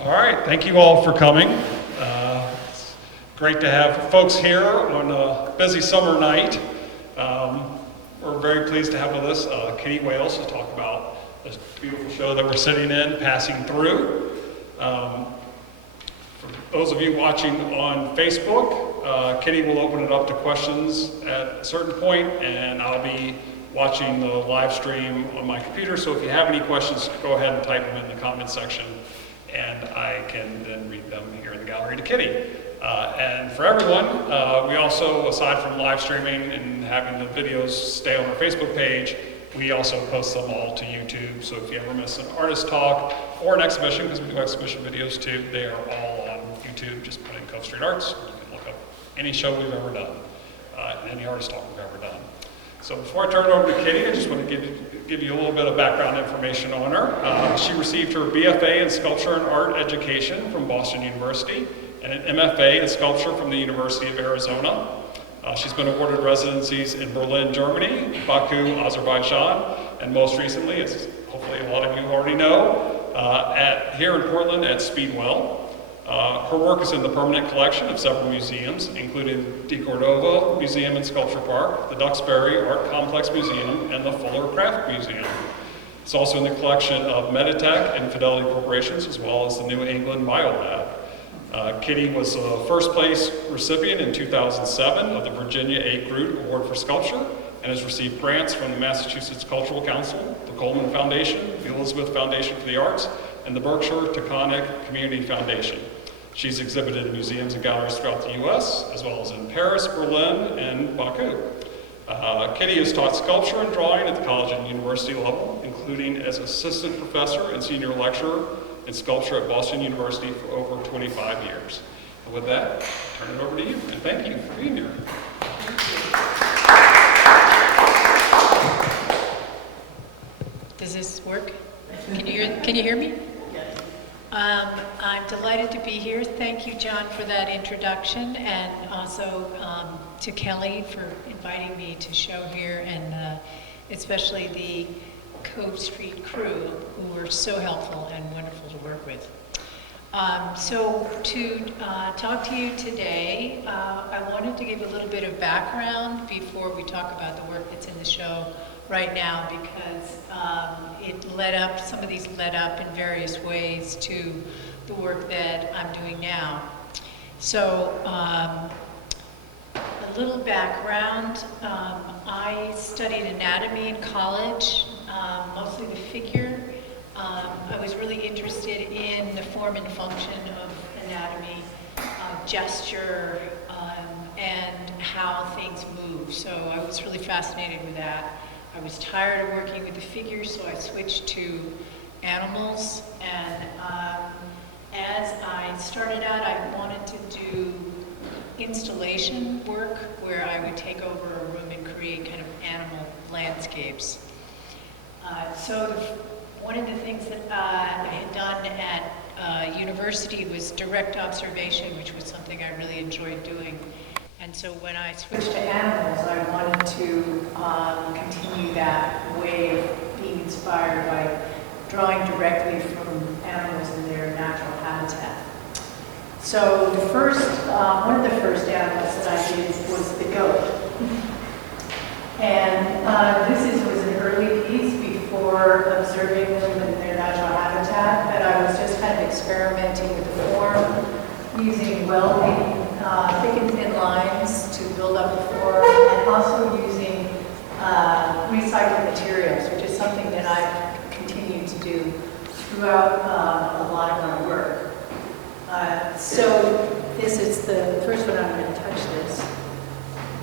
All right, thank you all for coming. It's great to have folks here on a busy summer night. We're very pleased to have with us Kitty Wales to talk about this beautiful show that we're sitting in, Passing Through. For those of you watching on Facebook, Kitty will open it up to questions at a certain point, and I'll be watching the live stream on my computer, so if you have any questions, go ahead and type them in the comment section, and I can then read them here in the gallery to Kitty. And for everyone, we also, aside from live streaming and having the videos stay on our Facebook page, we also post them all to YouTube, so if you ever miss an artist talk or an exhibition, because we do exhibition videos too, they are all on YouTube. Just put in Cove Street Arts, you can look up any show we've ever done, and any artist talk we've ever done. So before I turn it over to Kitty, I just want to give you a little bit of background information on her. She received her BFA in Sculpture and Art Education from Boston University and an MFA in Sculpture from the University of Arizona. She's been awarded residencies in Berlin, Germany, Baku, Azerbaijan, and most recently, as hopefully a lot of you already know, here in Portland at Speedwell. Her work is in the permanent collection of several museums, including the Cordova Museum and Sculpture Park, the Duxbury Art Complex Museum, and the Fuller Craft Museum. It's also in the collection of Meditech and Fidelity Corporations, as well as the New England Biolab. Kitty was a first place recipient in 2007 of the Virginia A. Groot Award for Sculpture, and has received grants from the Massachusetts Cultural Council, the Coleman Foundation, the Elizabeth Foundation for the Arts, and the Berkshire Taconic Community Foundation. She's exhibited in museums and galleries throughout the U.S., as well as in Paris, Berlin, and Baku. Kitty has taught sculpture and drawing at the college and university level, including as assistant professor and senior lecturer in sculpture at Boston University for over 25 years. And with that, I'll turn it over to you, and thank you for being here. Does this work? Can you hear me? I'm delighted to be here. Thank you, John, for that introduction, and also to Kelly for inviting me to show here, and especially the Cove Street crew, who were so helpful and wonderful to work with. So to talk to you today, I wanted to give a little bit of background before we talk about the work that's in the show right now, because some of these led up in various ways to the work that I'm doing now. So a little background, I studied anatomy in college, mostly the figure. I was really interested in the form and function of anatomy, gesture, and how things move. So I was really fascinated with that. I was tired of working with the figures, so I switched to animals. And as I started out, I wanted to do installation work where I would take over a room and create kind of animal landscapes. So one of the things that I had done at university was direct observation, which was something I really enjoyed doing. And so when I switched to animals, I wanted to continue that way of being inspired by drawing directly from animals in their natural habitat. So the first, one of the first animals that I did was the goat. And this was an early piece before observing them in their natural habitat, but I was just kind of experimenting with the form, using welding, thick and thin lines to build up the form, and also using recycled materials, which is something that I've continued to do throughout a lot of my work. So this is the first one. I'm going to touch this.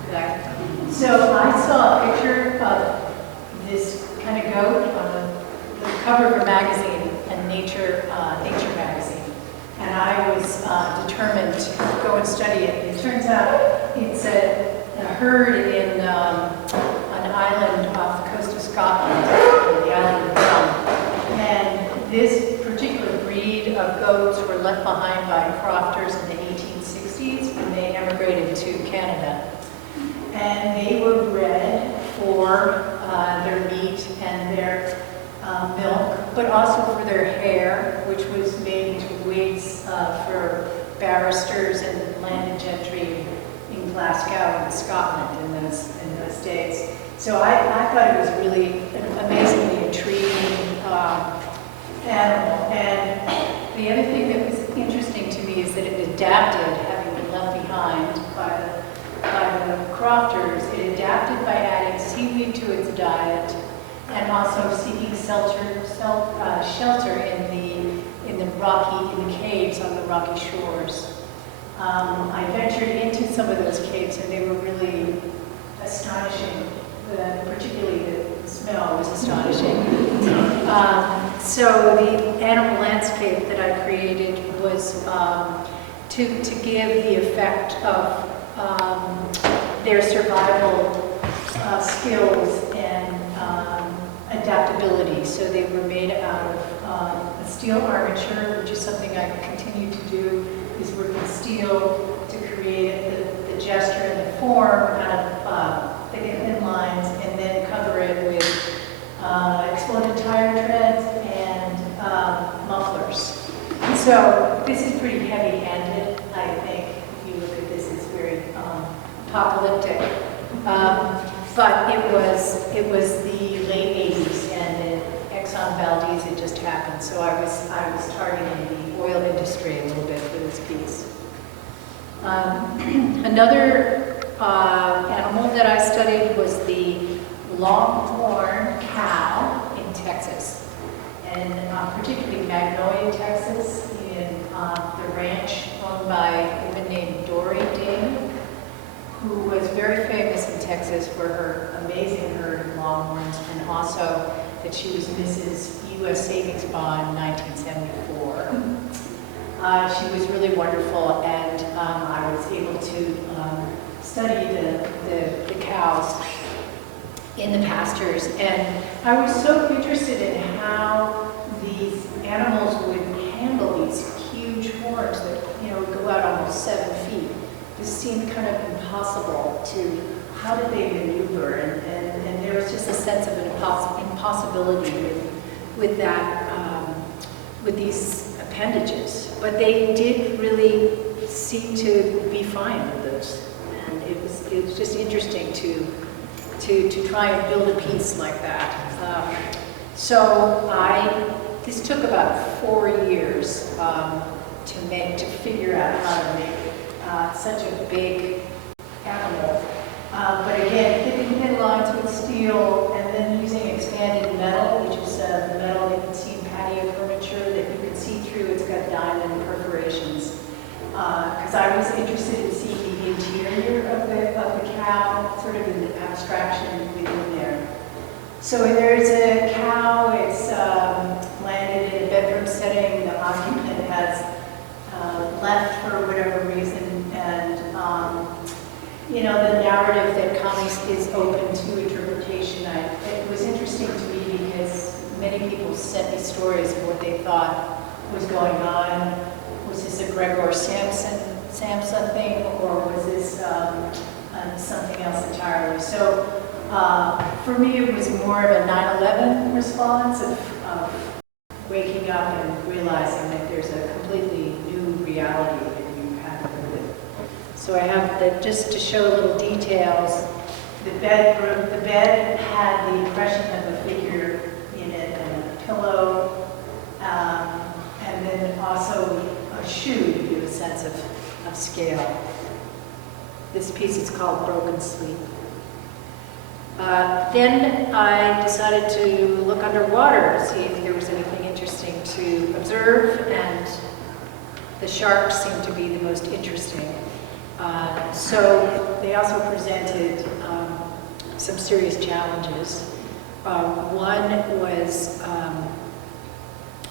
Okay. So I saw a picture of this kind of goat on the cover of a magazine, a Nature magazine. And I was determined to go and study it. And it turns out it's a herd in an island off the coast of Scotland, the island of Cove. And this particular breed of goats were left behind by crofters in the 1860s when they emigrated to Canada. And they were bred for their meat and their milk, but also for their hair, which was made into wig barristers and landed gentry in Glasgow and Scotland in those days. So I thought it was really an amazingly intriguing animal. And the other thing that was interesting to me is that it adapted, having been left behind by the crofters. It adapted by adding seaweed to its diet and also seeking shelter in the caves on the rocky shores. I ventured into some of those caves, and they were really astonishing. Particularly the smell was astonishing. So the animal landscape that I created was to give the effect of their survival skills and adaptability. So they were made out of a steel armature, which is something I continue to do, is work with steel to create the gesture and the form out of thin lines, and then cover it with exploded tire treads and mufflers. So this is pretty heavy-handed, I think. If you look at this, it's very apocalyptic. But it was the late 80s, and Exxon Valdez had just happened, so I was targeting the oil industry a little bit for this piece. Another animal that I studied was the longhorn cow in Texas, and particularly Magnolia, Texas, in the ranch owned by a woman named Dory Ding, who was very famous in Texas for her amazing herd of longhorns, and also that she was Mrs. U.S. Savings Bond 1974. She was really wonderful, and I was able to study the cows in the pastures, and I was so interested in how these animals would handle these huge horns that would go out almost 7 feet. This seemed kind of impossible to, how did they maneuver, and there was just a sense of an impossibility with that, with these appendages. But they did really seem to be fine with those. And it was just interesting to try and build a piece like that. This took about 4 years to figure out how to make such a big animal. But again, hitting thin lines with steel and then using expanded metal, which is the metal that you can see in patio furniture that you can see through. It's got diamond perforations. Because I was interested in seeing the interior of the cow, sort of in the abstraction within there. So there's a cow, it's landed in a bedroom setting, the occupant has left for whatever reason, and the narrative that comes is open to interpretation. It was interesting to me because many people sent me stories of what they thought was going on. Was this a Gregor Samsa thing, or was this something else entirely? So for me, it was more of a 9/11 response of waking up and realizing that there's a completely new reality that you have to live with. So I have just to show little details. The bed had the impression of a figure in it and a pillow, and then also a shoe to give a sense of scale. This piece is called Broken Sleep. Then I decided to look underwater to see if there was anything interesting to observe, and the sharks seemed to be the most interesting. So they also presented some serious challenges. One was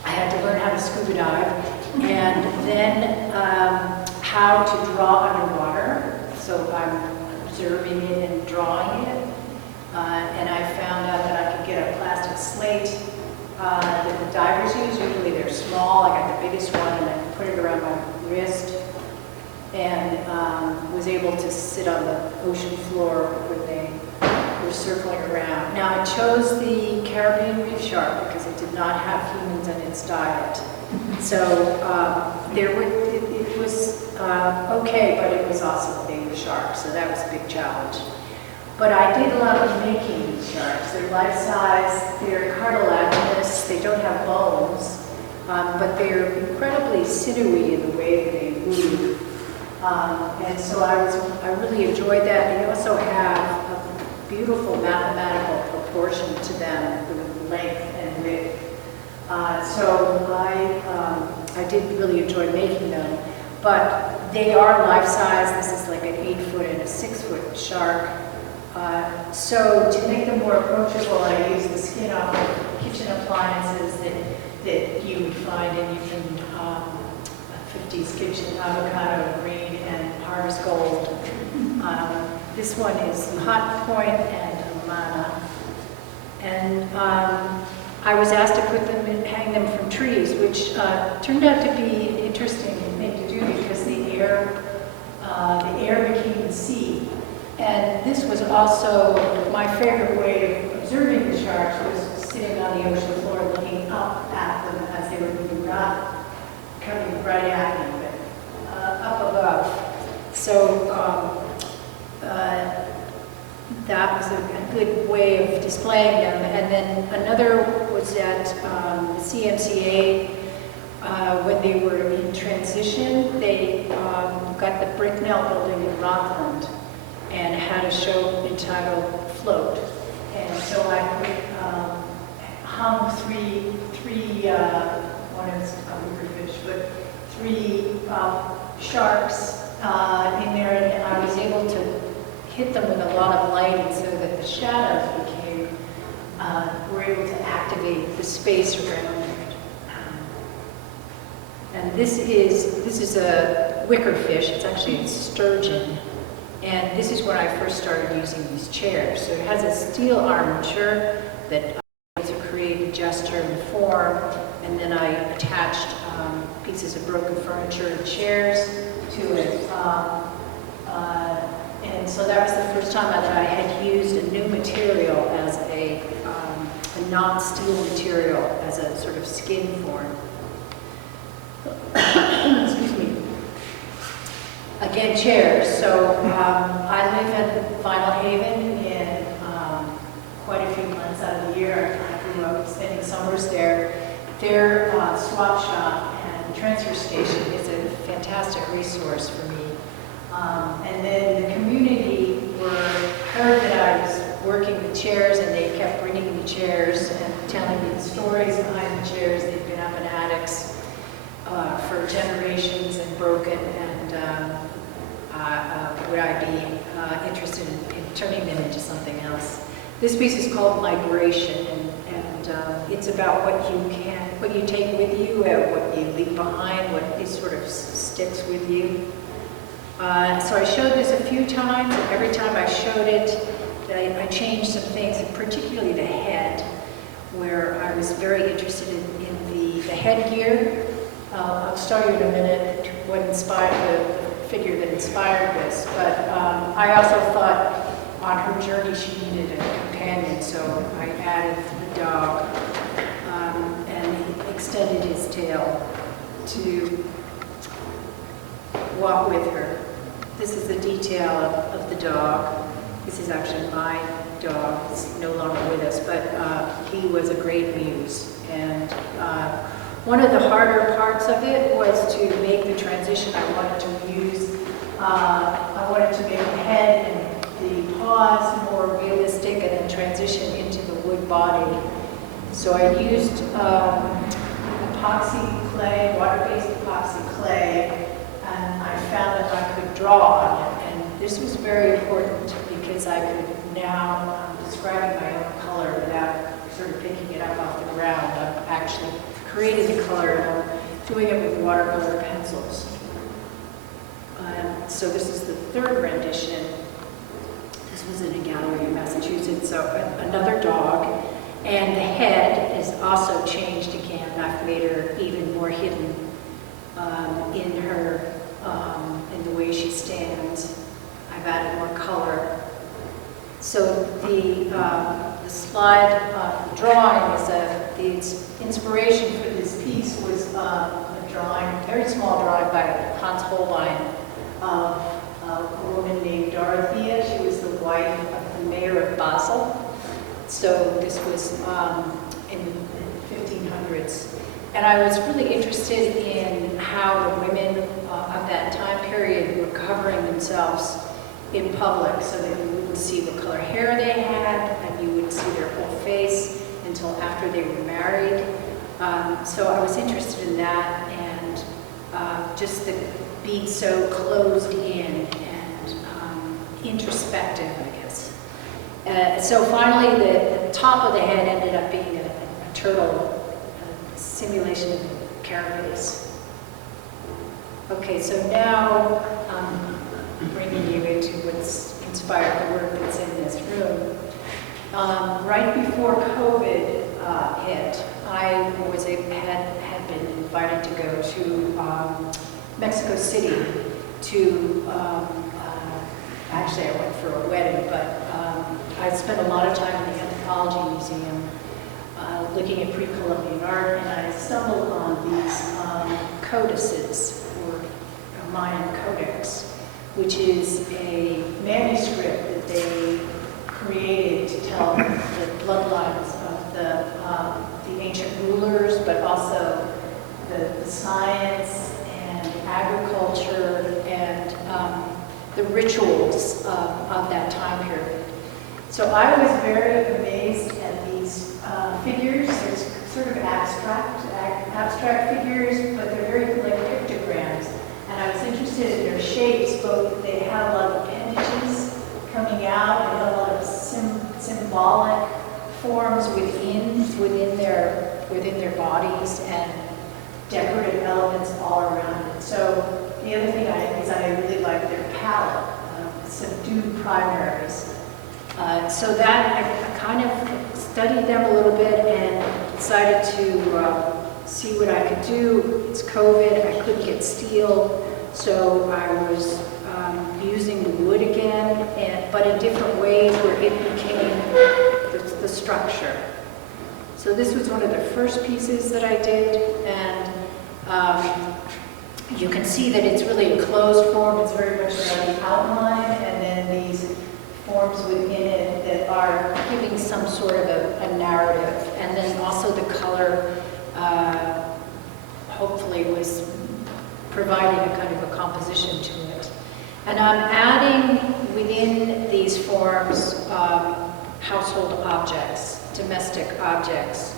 I had to learn how to scuba dive, and then how to draw underwater. So I'm observing it and drawing it. And I found out that I could get a plastic slate that the divers use. Usually they're small. I got the biggest one, and I put it around my wrist, and was able to sit on the ocean floor when they were circling around. Now, I chose the Caribbean reef shark because it did not have humans in its diet. So it was okay, but it was also, they were sharks, so that was a big challenge. But I did love making these sharks. They're life-size, they're cartilaginous, they don't have bones, but they're incredibly sinewy in the way that they move. And so I really enjoyed that. They also have a beautiful mathematical proportion to them, the length and width. So I did really enjoy making them. But they are life-size. This is like an 8-foot and a 6-foot shark. So to make them more approachable, I use the skin off of kitchen appliances that you would find in even 50s kitchen, avocado green and Paris gold. This one is hot point and Amana. And I was asked to put them and hang them from trees, which turned out to be an interesting thing to do because the air became the sea. And this was also my favorite way of observing the sharks was sitting on the ocean floor looking up at them as they were moving, not coming right at me, but up above. So that was a good way of displaying them. And then another was at the CMCA when they were in transition. They got the Bricknell building in Rockland and had a show entitled Float. And so I hung three one is a weaver fish, but three sharks in there, and I was able to hit them with a lot of light, and so that the shadows were able to activate the space around it. And this is a wicker fish. It's actually a sturgeon. And this is when I first started using these chairs. So it has a steel armature that to create a gesture and form, and then I attached pieces of broken furniture and chairs to it. And so that was the first time that I had used a new material as a non-steel material as a sort of skin form. Excuse me. Again, chairs. So I live in Vinyl Haven in quite a few months out of the year. I grew up spending summers there. Their swap shop and transfer station is a fantastic resource for me. And then the community heard that I was working with chairs, and they kept bringing me chairs and telling me the stories behind the chairs. They've been up in attics for generations and broken, and would I be interested in turning them into something else? This piece is called Migration, and it's about what you take with you, what you leave behind, what is sort of sticks with you. So I showed this a few times, and every time I showed it, I changed some things, and particularly the head, where I was very interested in the headgear. I'll show you in a minute what inspired the figure that inspired this, but I also thought on her journey she needed a companion, so I added the dog and extended his tail to walk with her. This is the detail of the dog. This is actually my dog. He's no longer with us, but he was a great muse. And one of the harder parts of it was to make the transition. I wanted to make the head and the paws more realistic, and then transition into the wood body. So I used epoxy clay, water-based epoxy clay, and I found that I could draw on it. And this was very important because I could now, describing my own color without sort of picking it up off the ground. I've actually created the color, and I'm doing it with watercolor pencils. So this is the third rendition. This was in a gallery in Massachusetts. So another dog, and the head is also changed again. I've made her even more hidden in her, in the way she stands. I've added more color. So the slide drawing is the inspiration for this piece was a drawing, very small drawing by Hans Holbein of a woman named Dorothea. She was the wife of the mayor of Basel. So this was in the 1500s. And I was really interested in how the women of that time period were covering themselves in public so that you wouldn't see what color hair they had and you wouldn't see their whole face until after they were married. So I was interested in that and just being so closed in and introspective, I guess. So finally, the top of the head ended up being a turtle, a simulation of a carapace. Okay, so now I'm bringing you into what's inspired the work that's in this room. Right before COVID hit, I had been invited to go to Mexico City to, actually I went for a wedding, but I spent a lot of time in the Anthropology Museum looking at pre-Columbian art, and I stumbled on these codices, or Mayan codex, which is a manuscript that they created to tell the bloodlines of the ancient rulers, but also the science and agriculture and the rituals of that time period. So I was very amazed at these figures. There's sort of abstract figures, but they're very like pictograms. And I was interested in their shapes, both that they have a lot of appendages coming out, and a lot of symbolic forms within their bodies, and decorative elements all around it. So the other thing is I really like their palette, subdued primaries. So that I kind of studied them a little bit and decided to see what I could do. It's COVID, I couldn't get steel, so I was using the wood again, but in different ways where it became the structure. So this was one of the first pieces that I did, and you can see that it's really a closed form. It's very much like the outline, and then these forms within it that are giving some sort of a narrative. And then also the color hopefully was providing a kind of a composition to it. And I'm adding within these forms household objects, domestic objects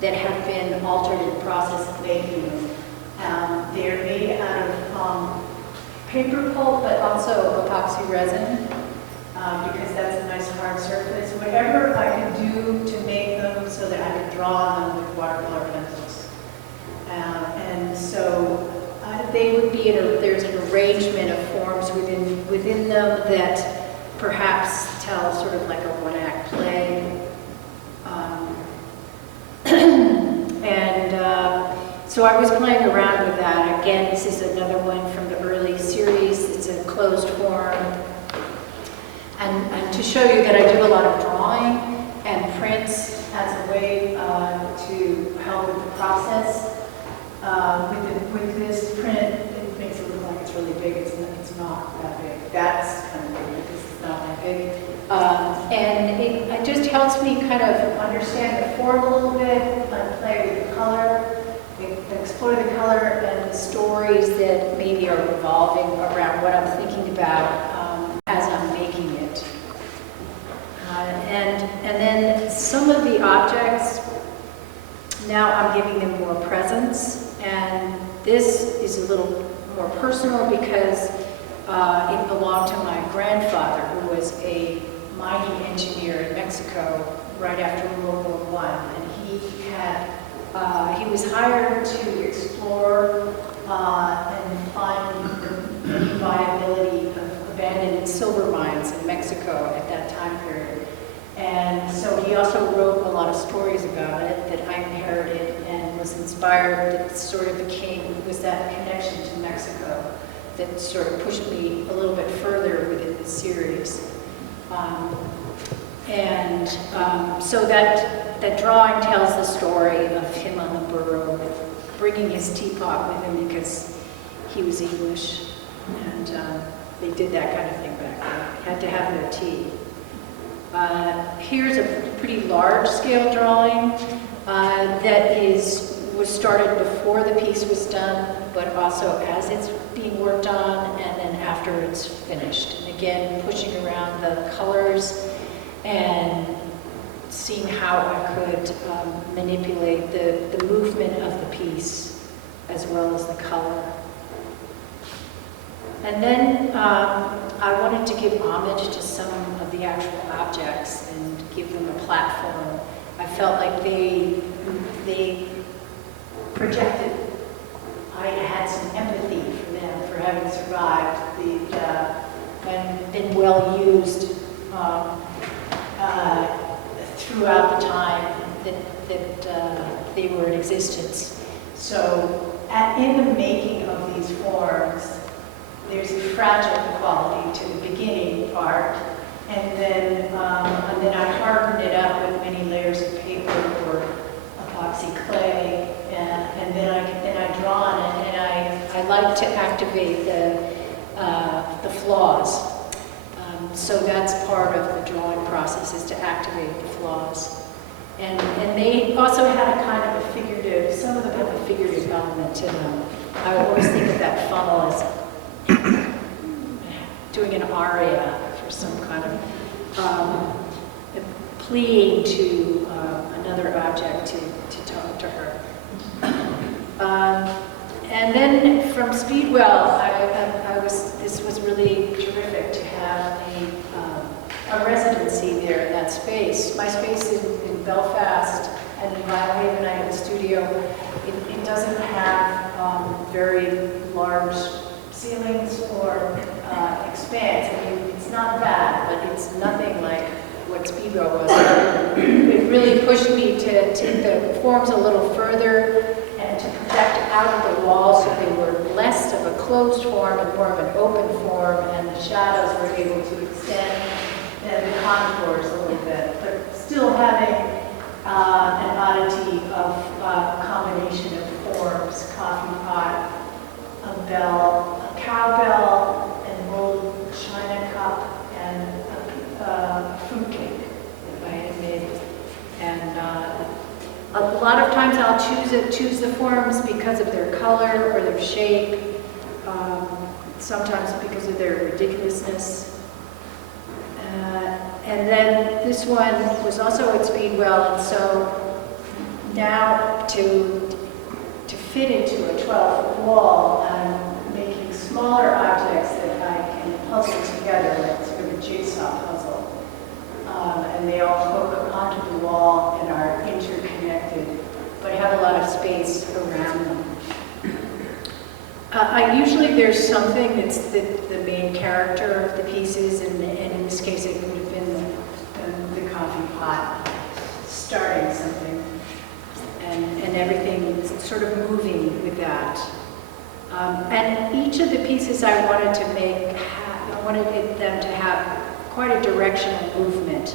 that have been altered in the process of making. They're made out of paper pulp, but also epoxy resin, because that's a nice hard surface. Whatever I can do to make them so that I can draw them with watercolor pencils. And so they would be there's an arrangement of forms within them that perhaps tell sort of like a one-act play. So I was playing around with that. Again, this is another one from the early series. It's a closed form. And to show you that I do a lot of drawing and prints as a way to help with the process. With this print, it makes it look like it's really big. It's not that big. That's kind of big because it's not that big. And it just helps me kind of understand the form a little bit, play with the color, explore the color and the stories that maybe are revolving around what I'm thinking about as I'm making it. And then some of the objects, now I'm giving them more presence. And this is a little more personal because it belonged to my grandfather, who was a mining engineer in Mexico right after World War I. And he was hired to explore and find the viability of abandoned silver mines in Mexico at that time period. And so he also wrote a lot of stories about it that I inherited and was inspired, that sort of was that connection to Mexico that sort of pushed me a little bit further within the series. So that drawing tells the story of him on the burro with bringing his teapot with him because he was English, and they did that kind of thing back then. Had to have their tea. Here's a pretty large-scale drawing that was started before the piece was done, but also as it's being worked on, and then after it's finished. And again, pushing around the colors and seeing how I could manipulate the movement of the piece as well as the color. And then I wanted to give homage to some of the actual objects and give them a platform. I felt like they projected. I had some empathy for them for having survived and been well used throughout the time that they were in existence. So in the making of these forms, there's a fragile quality to the beginning part, and then I hardened it up with many layers of paper or epoxy clay, and then I draw on it, and I like to activate the flaws. So that's part of the drawing process, is to activate the flaws. And they also had a kind of a figurative, some of them have a figurative element to them. I always think of that funnel as doing an aria for some kind of pleading to another object to talk to her. And then from Speedwell, this was really terrific to have a residency there in that space. My space in Belfast and in Biohaven, I have a studio. It doesn't have very large ceilings or expanse. I mean, it's not bad, but it's nothing like what Speedwell was. It really pushed me to take the forms a little further and to project out of the walls so they were less of a closed form and more of an open form, and the shadows were able to extend the contours a little bit, but still having an oddity of combination of forms: coffee pot, a bell, a cowbell, and rolled china cup, and a fruit cake that I had made. And a lot of times I'll choose the forms because of their color or their shape, sometimes because of their ridiculousness. And then this one was also at Speedwell, and so now to fit into a 12-foot wall, I'm making smaller objects that I can puzzle together, like sort of a jigsaw puzzle. And they all hook onto the wall and are interconnected, but have a lot of space around them. Usually there's something that's the main character of the pieces, and in this case it would have been the coffee pot starting something, and everything sort of moving with that. And each of the pieces I wanted to make, I wanted them to have quite a directional movement,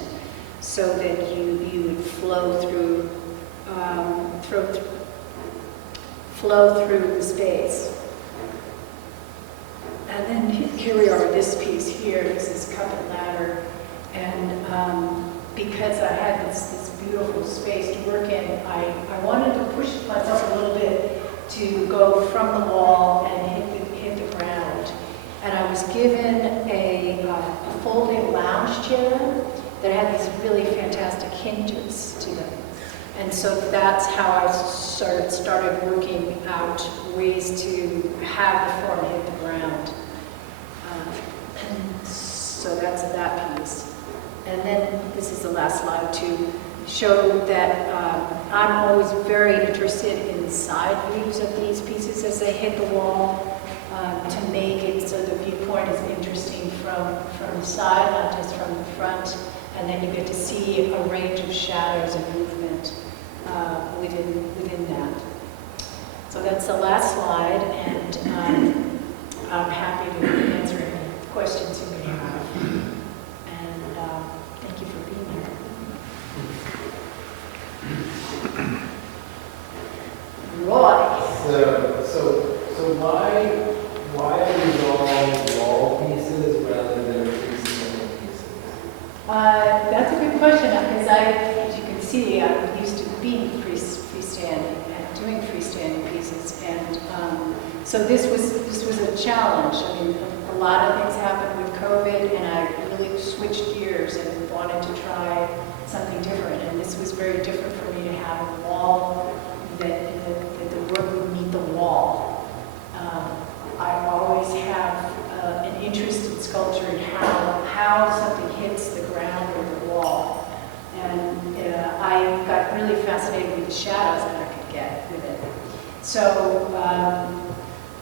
so that you would flow through the space. And then here we are with this piece here. This is Cup and Ladder, and because I had this beautiful space to work in, I wanted to push myself a little bit to go from the wall and hit the ground. And I was given a folding lounge chair that had these really fantastic hinges to them. And so that's how I started working out ways to have the form hit the ground. So that's that piece. And then this is the last slide to show that I'm always very interested in side views of these pieces as they hit the wall, to make it so the viewpoint is interesting from the side, not just from the front. And then you get to see a range of shadows and movement within that. So that's the last slide, and I'm happy to answer any questions you may have. And thank you for being here. Roy. So this was a challenge. I mean, a lot of things happened with COVID, and I really switched gears and wanted to try something different. And this was very different for me to have a wall that the work would meet the wall. I always have an interest in sculpture and how something hits the ground or the wall. And I got really fascinated with the shadows that I could get with it. So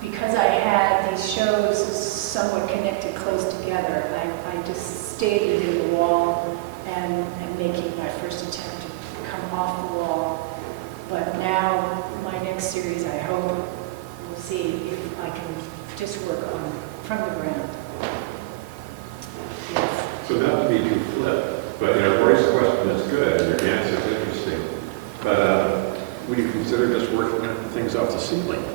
because I had these shows somewhat connected close together, I just stayed within the wall and making my first attempt to come off the wall. But now, my next series, I hope, we'll see if I can just work on from the ground. Yes. So not to be too flip, but Roy's question is good, and your answer is interesting. But would you consider just working on things off the ceiling?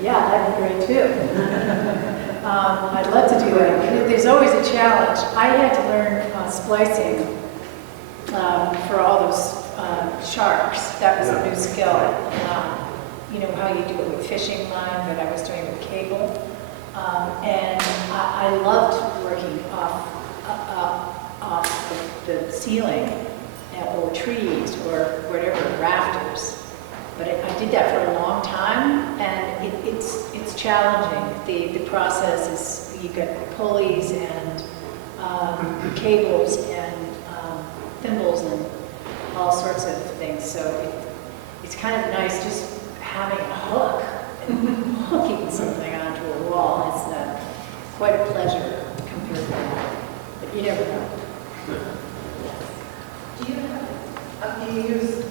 Yeah, that'd be great too. I'd love to do it. There's always a challenge. I had to learn splicing for all those sharks. That was a new skill. You know how you do it with fishing line, but I was doing it with cable. And I loved working off the ceiling or trees or whatever, rafters. But I did that for a long time, and it's challenging. The process is, you get pulleys and cables and thimbles and all sorts of things. So it's kind of nice just having a hook and hooking something onto a wall. It's quite a pleasure compared to that. But you never know. Do you have, you use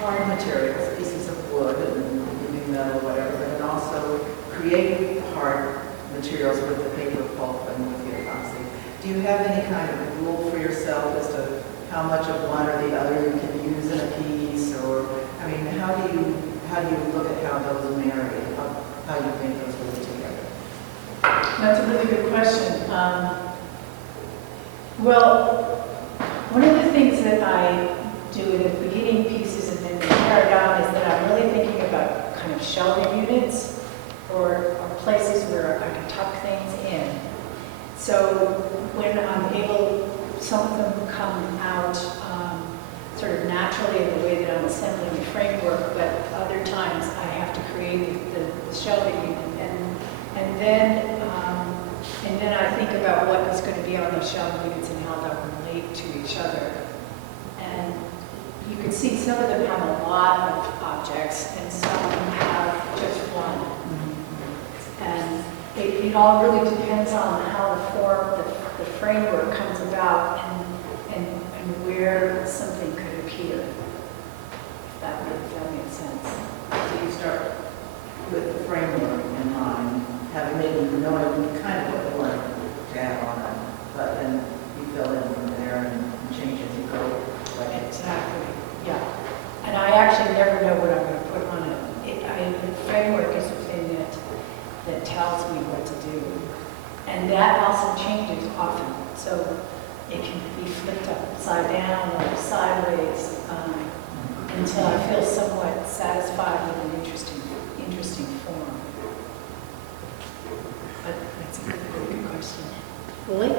hard materials, pieces of wood and maybe metal, whatever, but then also create hard materials with the paper pulp and with the epoxy. Do you have any kind of rule for yourself as to how much of one or the other you can use in a piece? Or, I mean, how do you look at how those marry, how you think those really together? That's a really good question. Well, one of the things that I do in the beginning pieces and then carry on is that I'm really thinking about kind of shelving units or places where I can tuck things in. So when I'm able, some of them come out sort of naturally in the way that I'm assembling the framework, but other times I have to create the shelving unit. And then I think about what is going to be on those shelving units and how they'll relate to each other. And you can see some of them have a lot of objects and some have just one. And it all really depends on how the framework comes about and where something could appear. If that makes sense. So you start with the framework in mind, having maybe knowing kind of what you want to add on it, but then you fill in from there and change as you go. Like Exactly, yeah. And I actually never know what I'm going to put on it. The framework is the thing that tells me what to do. And that also changes often. So it can be flipped upside down or sideways until I feel somewhat satisfied with an interesting form. But that's a good question. Lily?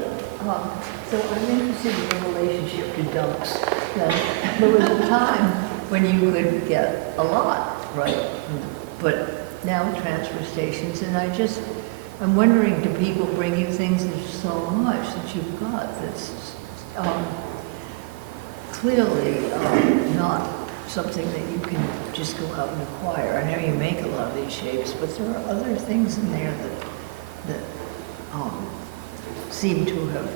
So I'm interested in your relationship to dunks. There was a time when you could get a lot, right? But now transfer stations, and I'm wondering, do people bring you things? There's so much that you've got that's clearly not something that you can just go out and acquire. I know you make a lot of these shapes, but there are other things in there that seem to have,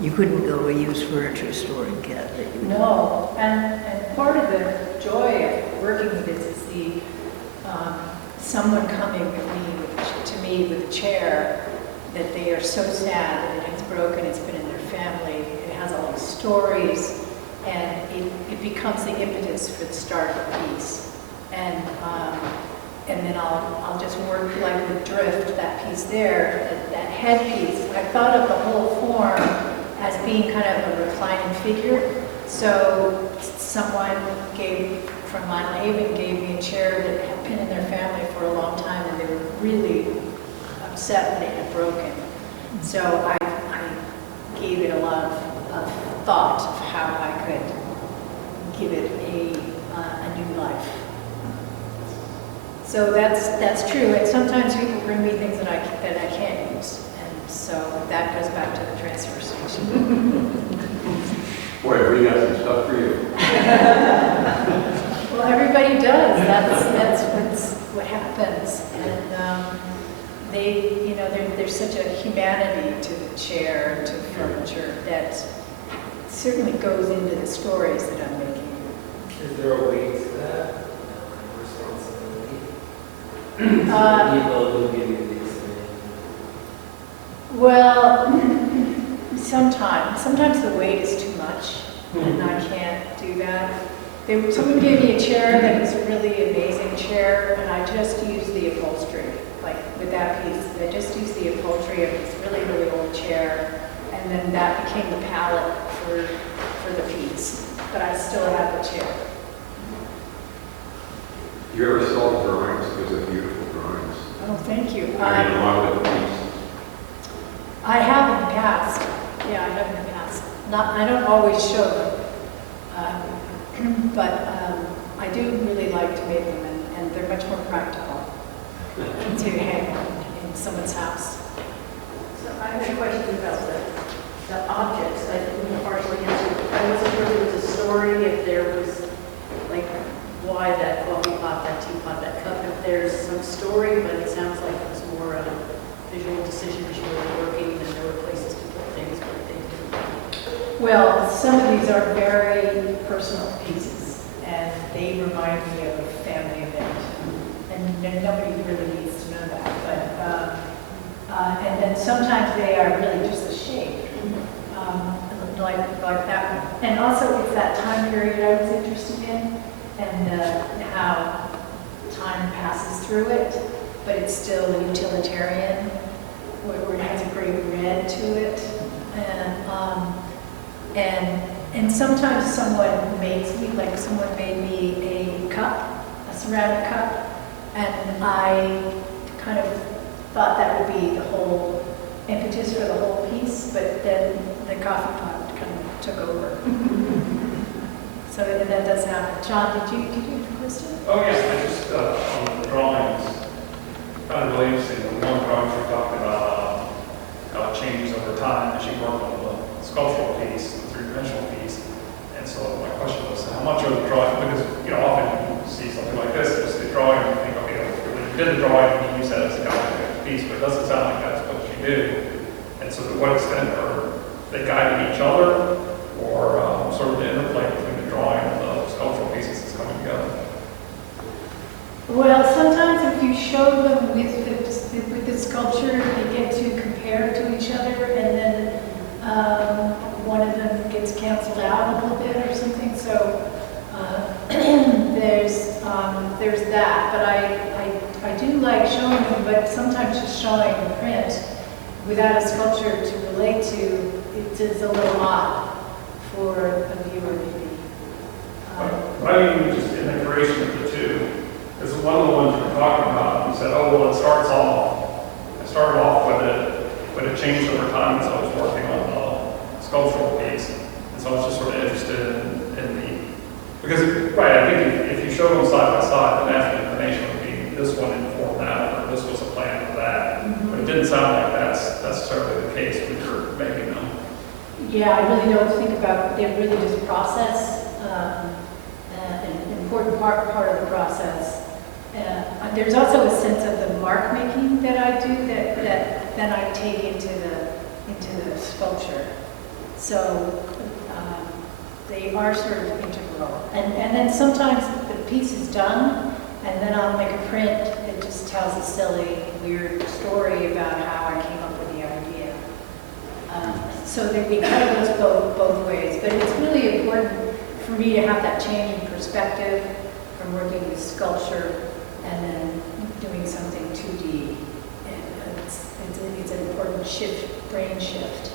you couldn't go to a used furniture store and get that you No, and part of the joy of working with this is the someone coming to me with a chair that they are so sad that it has broken, it's been in their family, it has all these stories, and it becomes the impetus for the start of the piece. And then I'll just work like with drift, that piece there, that head piece. I thought of the whole form as being kind of a reclining figure. So someone from Lyme Haven gave me a chair that been in their family for a long time, and they were really upset when it had broken. So I gave it a lot of thought of how I could give it a new life. So that's true, and sometimes people bring me things that I can't use, and so that goes back to the transfer station. Boy, we got some stuff for you. Well, everybody does. That's what happens, and there's such a humanity to the chair, to furniture that certainly goes into the stories that I'm making. Is there a weight to that responsibility? People who give you these things. Well, sometimes the weight is too much, and I can't do that. Someone gave me a chair that was a really amazing chair, and I just used the upholstery, like with that piece. I just used the upholstery of this really, really old chair, and then that became the palette for the piece. But I still have the chair. You ever saw the drawings? Those are beautiful drawings. Oh, thank you. I mean, along with the piece. I have in the past. Yeah, I have in the past. I don't always show them, but I do really like to make them, and they're much more practical to hang in someone's house. So I have a question about the objects. I didn't partially answer. I wasn't sure if there was a story, if there was, like, why that coffee pot, that teapot, that cup, if there's some story, but it sounds like it was more a visual decision as you were working, and there were places to put things, but they didn't. Well, some of these are very personal pieces, and they remind me of a family event, and nobody really needs to know that. But and then sometimes they are really just the shape, like that one. And also, it's that time period I was interested in, and how time passes through it, but it's still a utilitarian, where it has a great red to it, and sometimes someone made me a cup, a ceramic cup, and I kind of thought that would be the whole impetus for the whole piece, but then the coffee pot kind of took over. So that does happen. John, did you have a question? Oh, yes, I just, on the drawings, kind of really interesting. The one drawing you talked about how it changes over time as you work on the sculptural piece, the three-dimensional piece. And so my question was, how much of the drawing, because, often you see something like this, it's the drawing, and you think, okay, when you did the drawing, you use that as a guide to the piece, but it doesn't sound like that's what you do. And so to what extent are they guiding each other, or sort of the interplay between the drawing and the sculptural pieces that's coming together? Well, sometimes if you show them with the sculpture, they get to compare to each other, and then one of them gets canceled out a little bit or something. So there's that. But I do like showing them, but sometimes just showing the print without a sculpture to relate to, it is a little odd for a viewer maybe. I mean, just in the creation of the two, because one of the ones you were talking about, you said, oh, well, I started off with it, but it changed over time as I was working on the sculptural piece. And so I was just sort of interested in because, right, I think if you show them side by side, the natural inclination would be this one informed that, or this was a plan for that. But it didn't sound like that's necessarily the case when you're making them. Yeah, I really don't think about, they're really just process, an important part of the process. There's also a sense of the mark making that I do that then I take into the sculpture. So they are sort of integral. And then sometimes the piece is done, and then I'll make a print that just tells a silly, weird story about how I came up with the idea. So it kind of goes both ways. But it's really important for me to have that change in perspective from working with sculpture and then doing something 2D. And it's an important brain shift,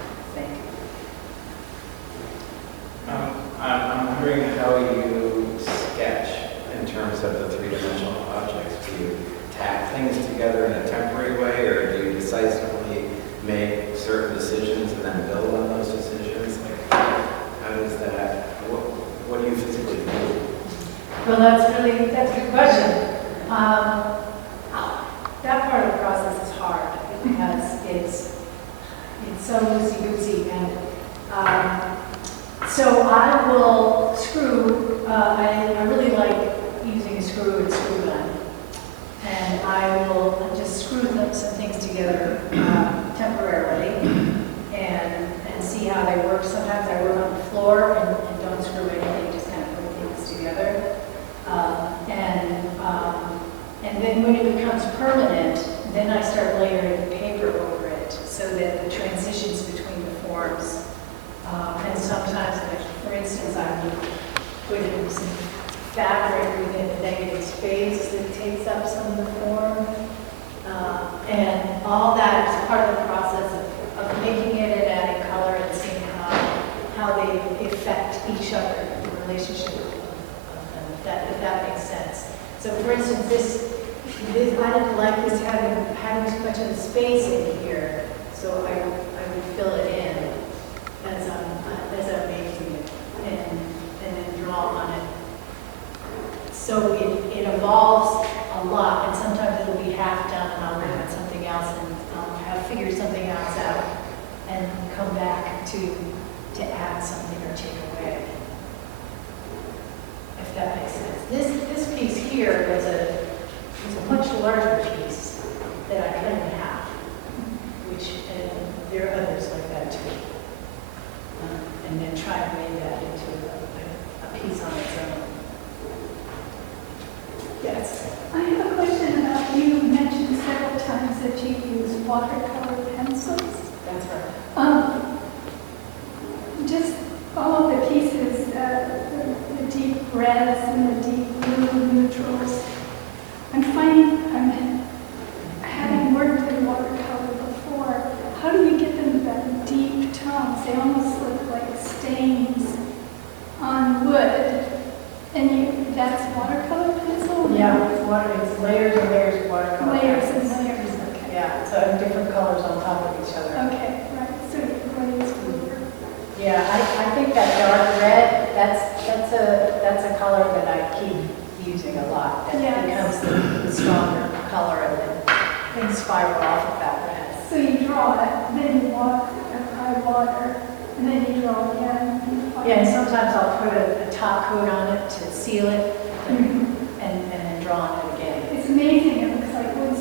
I think. I'm wondering how you sketch in terms of the three-dimensional things together in a temporary way, or do you decisively make certain decisions and then build on those decisions? Like, how does that, what do you physically do? Well, that's a good question. That part of the process is hard because it's so loosey-goosey. And so I will screw, I really like using a screw and screw gun. And I will just screw some things together temporarily and see how they work. Sometimes I work on the floor and don't screw anything, just kind of put things together. And then when it becomes permanent, then I start layering paper over it so that the transitions between the forms. And sometimes, like, for instance, I would put in some fabric within a negative space that takes up some of the form. And all that is part of the process of making it and adding color and seeing how they affect each other, the relationship of them, if that makes sense. So for instance, this I didn't like this having too much of the space in here, so I would fill it in as I'm making it and then draw on it. So it evolves a lot, and sometimes it'll be half done and I'll work on something else and I'll have figured something else out and come back to add something or take away. If that makes sense. This piece here was a much larger piece that I cut in half, which, and there are others like that too. And then try and make that into a piece on its own. Yes. I have a question about, you mentioned several times that you use watercolor pencils. That's right. Just all of the pieces, the deep reds and the deep blue neutrals. I'm having worked in watercolor before, how do you get them that deep tones? They almost look like stains on wood. And that's watercolor pencil? Yeah, it's layers and layers of watercolor. Layers and pencils. layers, okay. Yeah, so different colors on top of each other. Okay, right, so you glaze over. Yeah, I think that dark red, that's a color that I keep using a lot. That Yes. becomes the stronger color, and then things spiral off of that red. So you draw it, then you apply water, and then you draw again. Yeah, and sometimes I'll put a top coat on it to seal it, Mhm. and then draw on it again. It's amazing, it looks like wood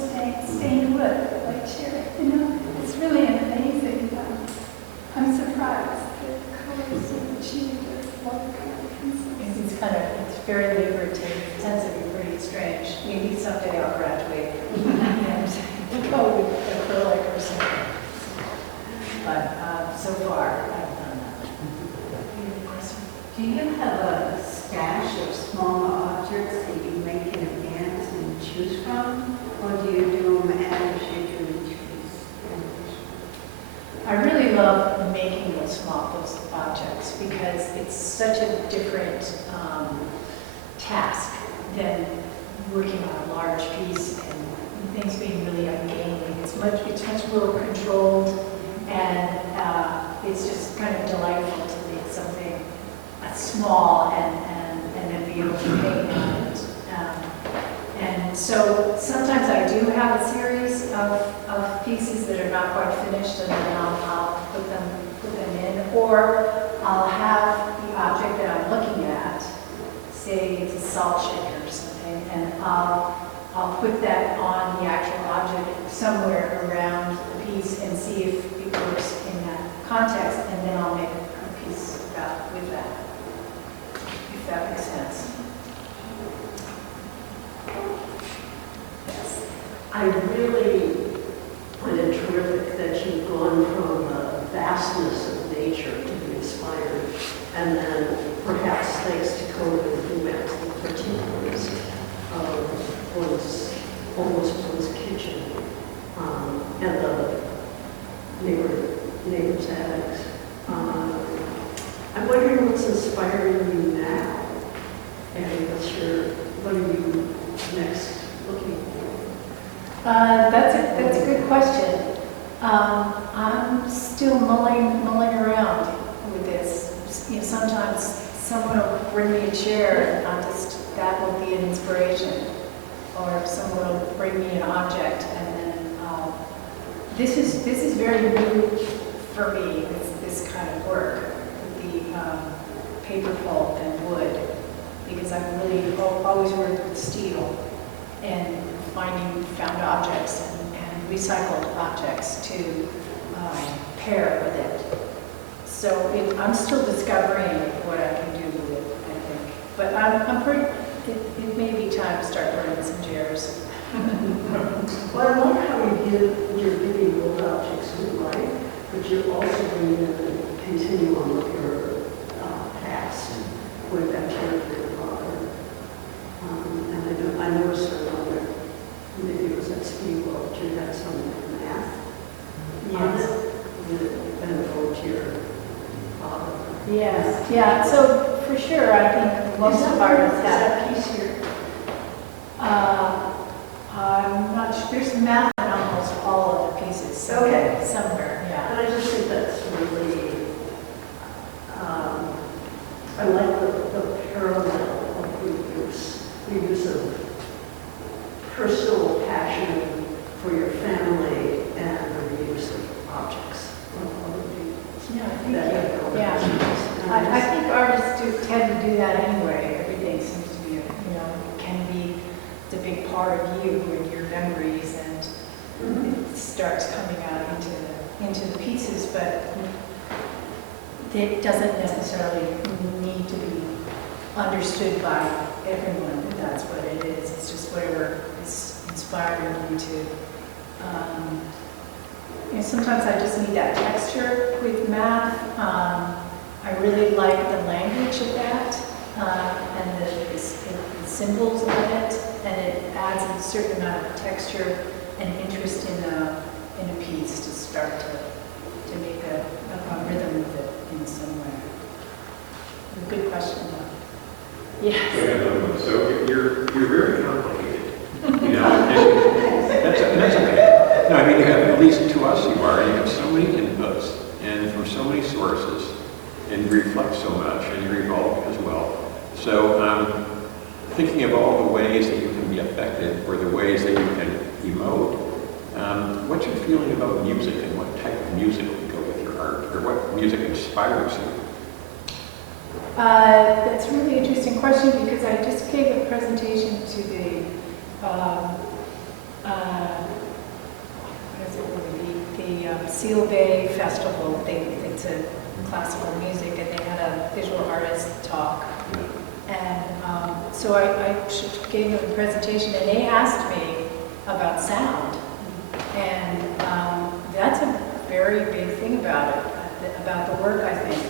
stained wood, like cherry, you know? It's really amazing. I'm surprised the colors you achieved with watercolor pencils. It's very liberative. It tends to be pretty strange. Maybe someday I'll graduate and go with acrylic or something. But so far, I haven't done that. You have a question? Do you have a stash of small objects that you make in advance and choose from? Or do you do them as you do each piece? I really love making those objects because it's such a different task than working on a large piece and things being really ungainly. It's much more controlled, and it's just kind of delightful to make something small and then be able to paint on it. And so sometimes I do have a series of pieces that are not quite finished, and then I'll put them in, or I'll have the object that I'm looking at, say it's a salt shaker or something, and I'll put that on the actual object somewhere around the piece and see if it works in that context, and then I'll make a piece with that, if that makes sense. Yes. I really find it terrific that you've gone from the vastness of nature to be inspired, and then perhaps thanks to Cove, you went to the particulars of one's kitchen and the neighbor's attics. I'm wondering what's inspiring you now, and what are you next looking for? That's a good question. I'm still mulling around with this. You know, sometimes someone will bring me a chair and that will be an inspiration. Or someone will bring me an object and then, this is very new for me, this kind of work, with the paper pulp and wood, because I've really always worked with steel and finding found objects and recycled objects to pair with it. So I'm still discovering what I can do with it, I think. But it may be time to start burning some chairs. Well, I like how you're giving old objects new life, but you're also bringing a continuum of your past with that character your father. And I noticed that maybe it was at Steamboat, you had some math. Yes. And a vote to your father. Yes, yeah, so for sure, I think most of artists have. that piece here? I'm not sure, there's math in almost all of the pieces. Okay. Somewhere, yeah. And I just think that's really, I like the parallel of the use of personal passion for your family and the use of objects. Yeah, thank you. Yeah. I think artists do tend to do that anyway. Everything seems to be, can be a big part of you and your memories, and it starts coming out into the pieces, but it doesn't necessarily need to be understood by everyone. That's what it is. It's just whatever is inspiring you to. Sometimes I just need that texture with math. I really like the language of that and the symbols of it, and it adds a certain amount of texture and interest in a piece to start to make a rhythm with it in some way. Good question, though. Yes. So you're very complicated, and that's okay. No, I mean, you have, at least to us you are, you have so many inputs and from so many sources and you reflect so much and you evolve as well. So thinking of all the ways that you can be affected or the ways that you can emote, what's your feeling about music and what type of music would go with your art, or what music inspires you? That's a really interesting question, because I just gave a presentation to the Seal Bay Festival. It's a classical music, and they had a visual artist talk. And so I gave them a presentation, and they asked me about sound. And that's a very big thing about it, about the work, I think.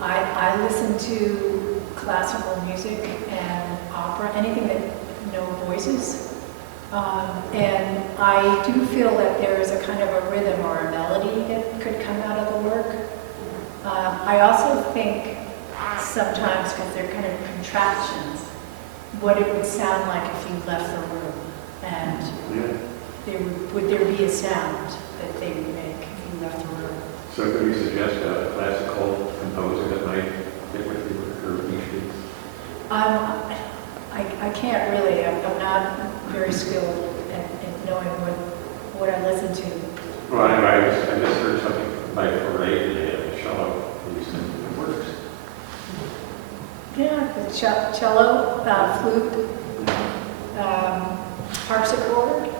I listen to classical music and opera, anything that no voices. And I do feel that there is a kind of a rhythm or a melody that could come out of the work. I also think sometimes, because they're kind of contractions, what it would sound like if you left the room. And would there be a sound that they would make if you left the room? So could we suggest a classical composer that might fit with your piece? I can't really. I'm not very skilled at knowing what I listen to. Well, I just heard something by Foray, the cello piece, and it works. Yeah, the cello, flute, harpsichord.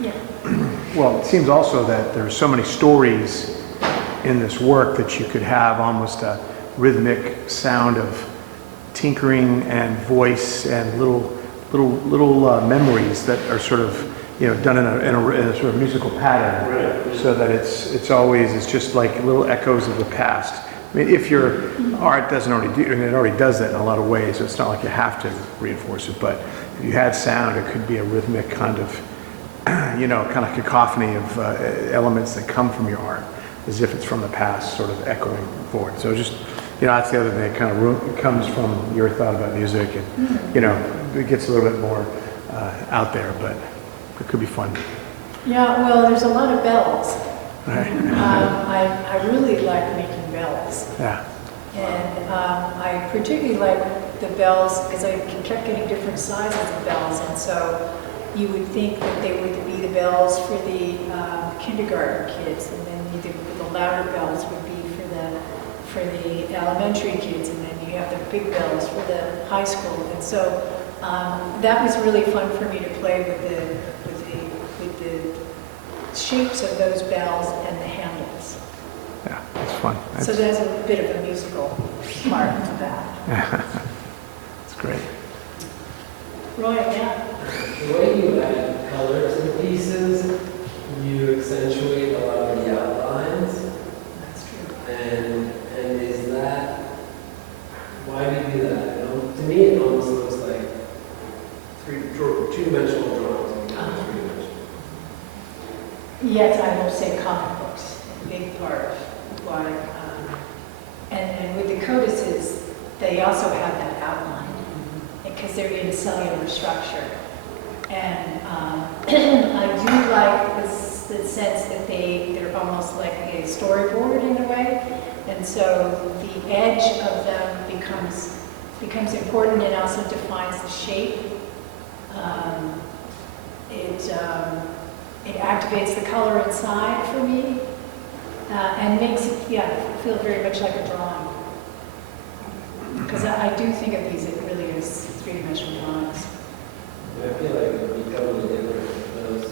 Yeah. Well, it seems also that there's so many stories in this work that you could have almost a rhythmic sound of tinkering and voice and little memories that are sort of done in a sort of musical pattern, Right. so that it's just like little echoes of the past. I mean, if your art doesn't already do, and it already does that in a lot of ways, so it's not like you have to reinforce it, but if you had sound, it could be a rhythmic kind of, kind of cacophony of elements that come from your art, as if it's from the past, sort of echoing forward. So just, that's the other thing, it kind of comes from your thought about music and, it gets a little bit more out there, but it could be fun. Yeah, well, there's a lot of bells. Right? I really like making bells. Yeah. And I particularly like the bells because I kept getting different sizes of bells. And so you would think that they would be the bells for the kindergarten kids, and then the louder bells would be for the elementary kids, and then you have the big bells for the high school. And so that was really fun for me to play with the shapes of those bells and the handles. Yeah, it's fun. So there's a bit of a musical part to that. It's great. Roy, yeah. The way you add color to the pieces, you accentuate a lot of the outlines. That's true. And is that, why do you do that? To me, it almost looks like two-dimensional drawings. Three-dimensional. Yes, I will say comic books, a big part of why. And with the codices, they also have that outline because they're in cellular structure. And I do like the sense that they're almost like a storyboard in a way. And so the edge of them becomes important and also defines the shape. It activates the color inside for me and makes it, feel very much like a drawing. Because I do think of these really as three-dimensional drawings. I feel like it would be totally different if those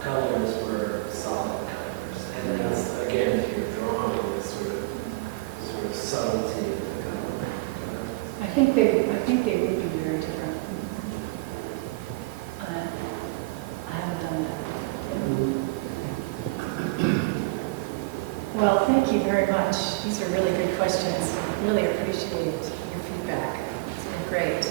colors were solid colors. And that's, again, if you're drawing this sort of subtlety of the color. I think they would be very different. I haven't done that. Well, thank you very much. These are really good questions. Really appreciate your feedback. It's been great.